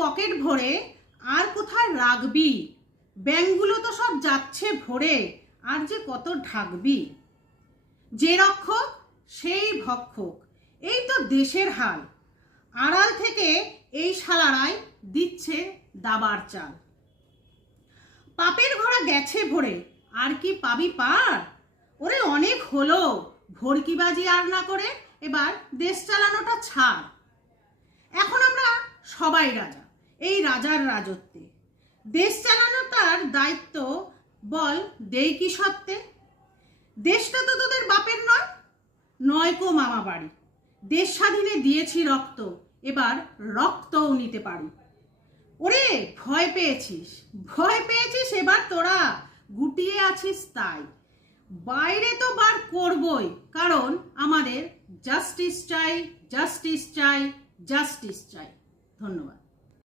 Pocket ভরে আর কোথায় রাখবি, ব্যাঙগুলো তো সব যাচ্ছে ভরে, আর যে কত ঢাকবি। যে রক্ষক সেই ভক্ষক, এই তো দেশের হাল। আড়াল থেকে এই শালারাই দিচ্ছে দাবার চাল। পাপের ঘোড়া গেছে ভরে, আর কি পাবি পার? ওরে অনেক হলো ভরকিবাজি আর না করে, এবার দেশ চালানোটা ছাড়। এখন আমরা সবাই রাজা, এই রাজার রাজত্বে। দেশ চালানোটার দায়িত্ব বল দেই কি সত্ত্বে? দেশটা তো তোদের বাপের নয়, নয়কো মামা বাড়ি। দেশ স্বাধীনে দিয়েছি রক্ত, এবার রক্তও নিতে পারি। ওরে ভয় পেয়েছিস এবার তোরা, গুটিয়ে আছিস তাই। বাইরে তো বার করবই, কারণ আমাদের জাস্টিস চাই, জাস্টিস চাই, জাস্টিস চাই। ধন্যবাদ।